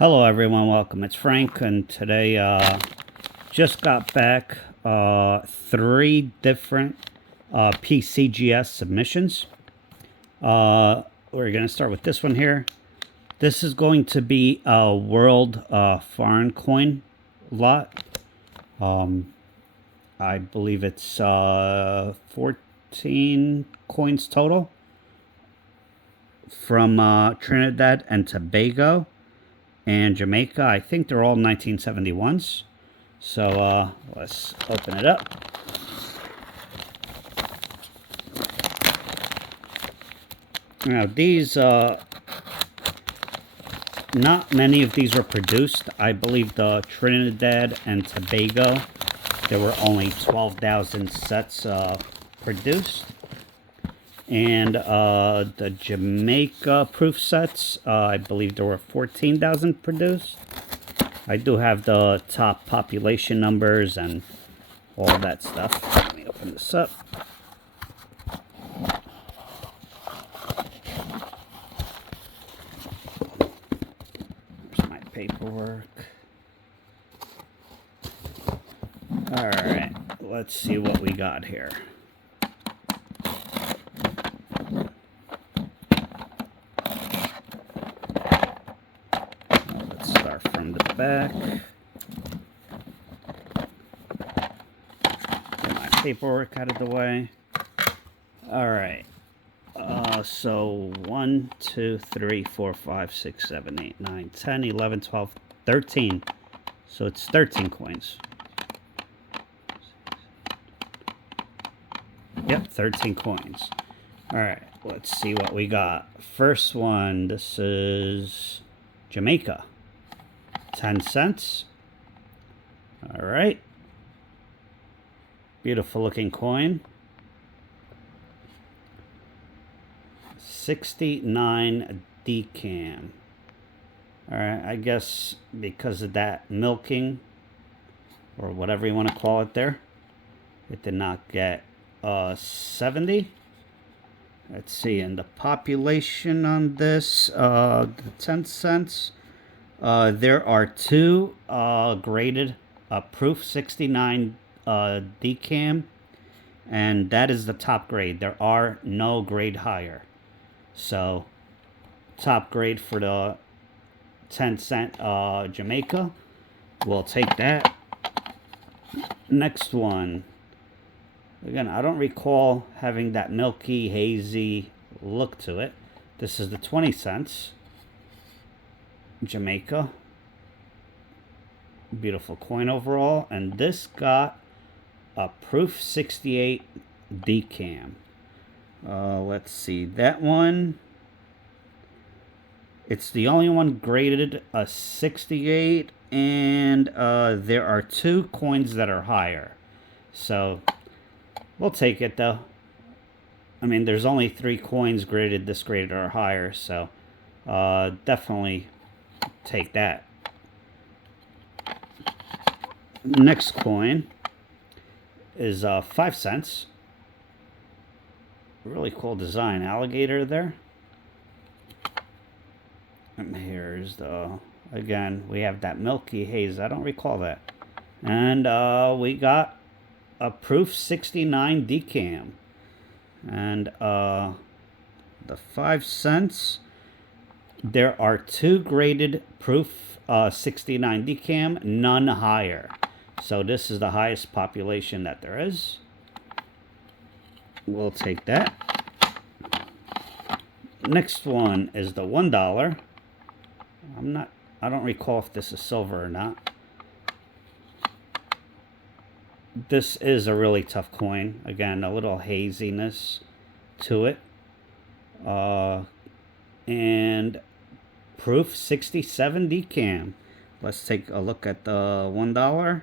Hello everyone, welcome. It's Frank, and today just got back 3 different PCGS submissions. We're going to start with this one here. This is going to be a world foreign coin lot. I believe it's 14 coins total from Trinidad and Tobago and Jamaica. I think they're all 1971s. So let's open it up. Now these, not many of these were produced. I believe the Trinidad and Tobago, there were only 12,000 sets produced. And the Jamaica proof sets, I believe there were 14,000 produced. I do have the top population numbers and all that stuff. Let me open this up. There's my paperwork. Alright, let's see what we got here. From the back. Get my paperwork out of the way. Alright. So 1, 2, 3, 4, 5, 6, 7, 8, 9, 10, 11, 12, 13. So it's 13 coins. Yep, 13 coins. Alright, let's see what we got. First one, this is Jamaica. 10 cents. All right. Beautiful looking coin. 69 decam. All right, I guess because of that milking or whatever you want to call it there, it did not get 70. Let's see, and the population on this, the 10 cents, there are 2 graded proof 69 decam, and that is the top grade. There are no grade higher. So top grade for the 10 cent Jamaica. We'll take that. Next one. Again, I don't recall having that milky, hazy look to it. This is the 20 cents. Jamaica. Beautiful coin overall. And this got a proof 68 decam. Let's see. That one, it's the only one graded a 68, and there are 2 coins that are higher. So we'll take it though. I mean, there's only 3 coins graded this graded or higher, so definitely take that. Next coin is 5 cents. Really cool design, alligator there. And here's the, again, we have that milky haze. I don't recall that. And we got a proof 69 decam. And the 5 cents, there are 2 graded proof 69 decam, none higher. So this is the highest population that there is. We'll take that. Next one is the $1. I don't recall if this is silver or not. This is a really tough coin. Again, a little haziness to it. And proof 67 decam. Let's take a look at the $1.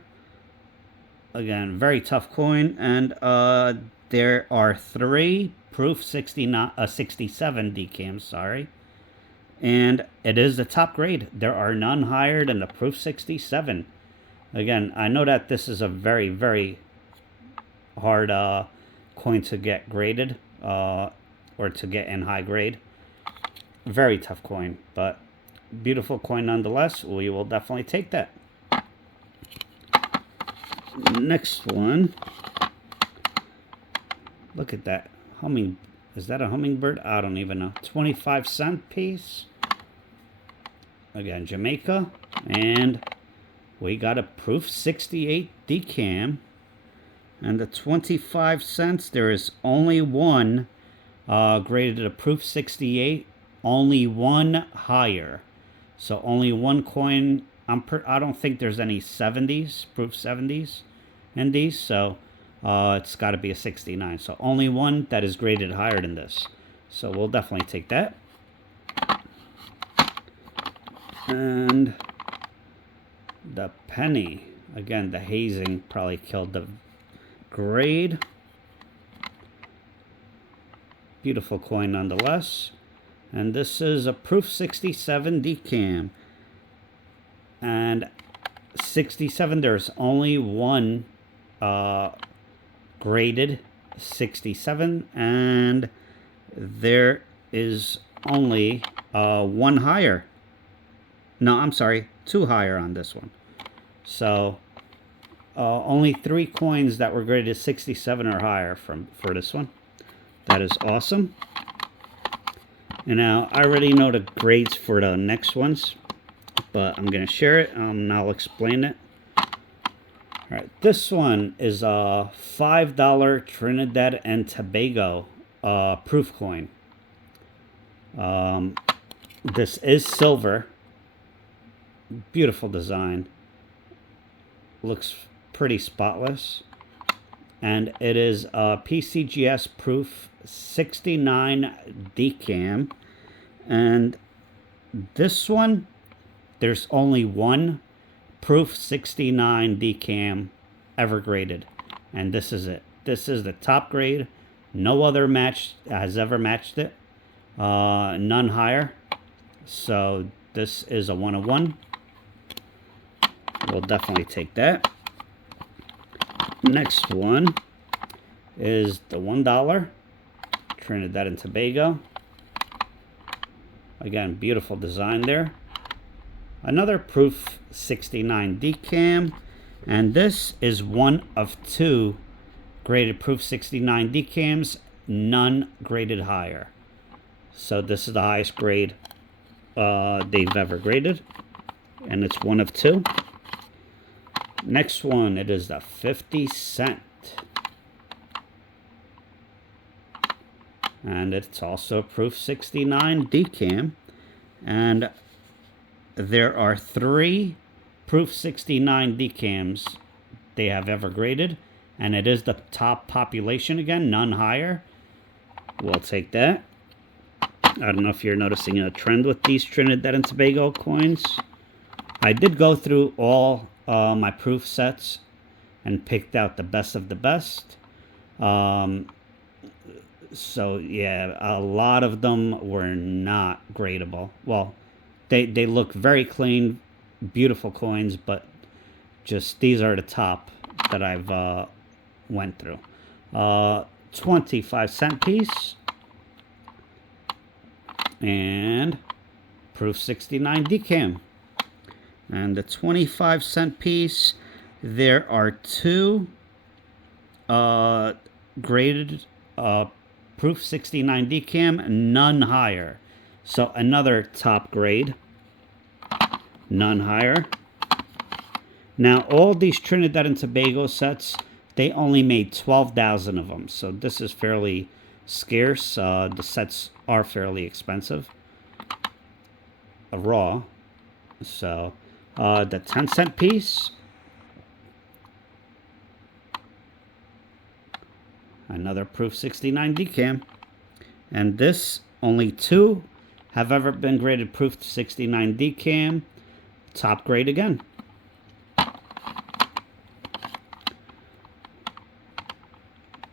Again, very tough coin. And there are 3 proof 67 decams, sorry. And it is the top grade. There are none higher than the proof 67. Again, I know that this is a very, very hard coin to get graded or to get in high grade. Very tough coin, but beautiful coin nonetheless. We will definitely take that. Next one. Look at that. Is that a hummingbird? I don't even know. 25-cent piece. Again, Jamaica. And we got a proof 68 decam. And the 25 cents, there is only one graded a proof 68. Only one higher. So only one coin. I don't think there's any 70s, proof 70s in these. So it's got to be a 69. So only one that is graded higher than this. So we'll definitely take that. And the penny. Again, the hazing probably killed the grade. Beautiful coin nonetheless. And this is a proof 67 decam. And 67, there's only one graded 67, and there is only one higher. No, I'm sorry, two higher on this one. So only 3 coins that were graded 67 or higher for this one. That is awesome. And now I already know the grades for the next ones, but I'm going to share it and I'll explain it. Alright, this one is a $5 Trinidad and Tobago proof coin. This is silver. Beautiful design. Looks pretty spotless. And it is a PCGS proof 69 decam. And this one, there's only one proof 69 decam ever graded, and this is it. This is the top grade. No other match has ever matched it. None higher. So this is a 101. We'll definitely take that. Next one is the $1 Trinidad and Tobago. Again, beautiful design there. Another proof 69 decam, and this is one of 2 graded proof 69 decams, none graded higher. So this is the highest grade they've ever graded, and it's one of 2. Next one, it is the 50 cent, and it's also proof 69 decam, and there are 3 proof 69 decams they have ever graded, and it is the top population again, none higher. We'll take that. I don't know if you're noticing a trend with these Trinidad and Tobago coins. I did go through all my proof sets and picked out the best of the best. So yeah, a lot of them were not gradable. Well, they look very clean, beautiful coins, but just these are the top that I've went through. 25-cent piece and proof 69 decam. And the 25-cent piece, there are 2 graded proof 69 decam, none higher. So another top grade, none higher. Now all these Trinidad and Tobago sets, they only made 12,000 of them. So this is fairly scarce. The sets are fairly expensive. Raw. So the 10-cent piece. Another proof 69 decam. And this, only 2 have ever been graded proof 69 decam. Top grade again.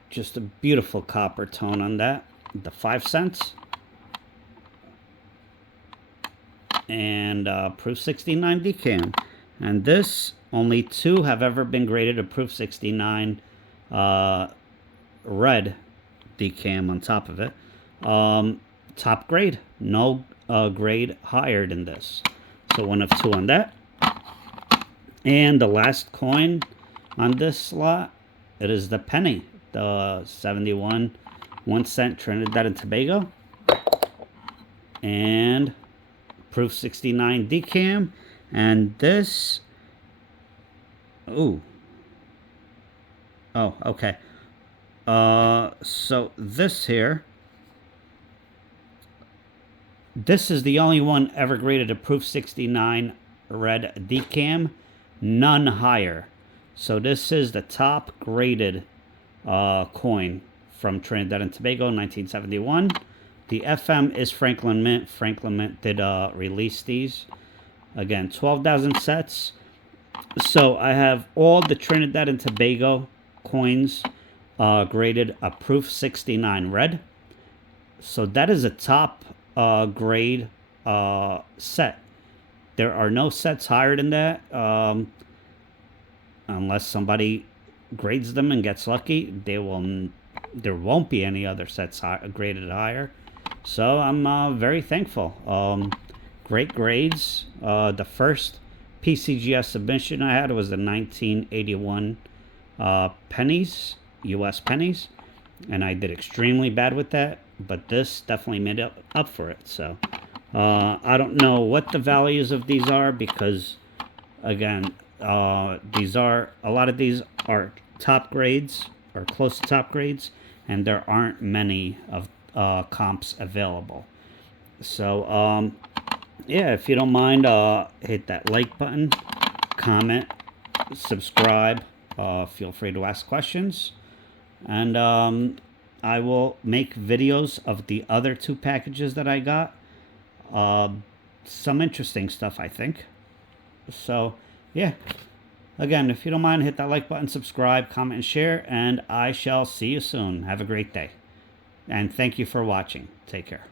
Just a beautiful copper tone on that. The 5 cents. And proof 69 decam. And this, only 2 have ever been graded a proof 69 red decam on top of it. Top grade. No grade higher than this. So 1 of 2 on that. And the last coin on this slot, it is the penny, the 71 1 cent Trinidad and Tobago. And proof 69 decam. And this, oh, okay. So this here, this is the only one ever graded a proof 69 red decam, none higher. So this is the top graded coin from Trinidad and Tobago, 1971. The FM is Franklin Mint. Franklin Mint did release these. Again, 12,000 sets. So I have all the Trinidad and Tobago coins graded a proof 69 red. So that is a top grade set. There are no sets higher than that, unless somebody grades them and gets lucky. There won't be any other sets graded higher. So I'm very thankful. Great grades. The first PCGS submission I had was the 1981 pennies, U.S. pennies, and I did extremely bad with that. But this definitely made up for it. So I don't know what the values of these are, because again, a lot of these are top grades or close to top grades, and there aren't many of comps available. So yeah, if you don't mind, hit that like button, comment, subscribe. Feel free to ask questions, and I will make videos of the other 2 packages that I got. Some interesting stuff, I think. So yeah, again, if you don't mind, hit that like button, subscribe, comment, and share, and I shall see you soon. Have a great day, and thank you for watching. Take care.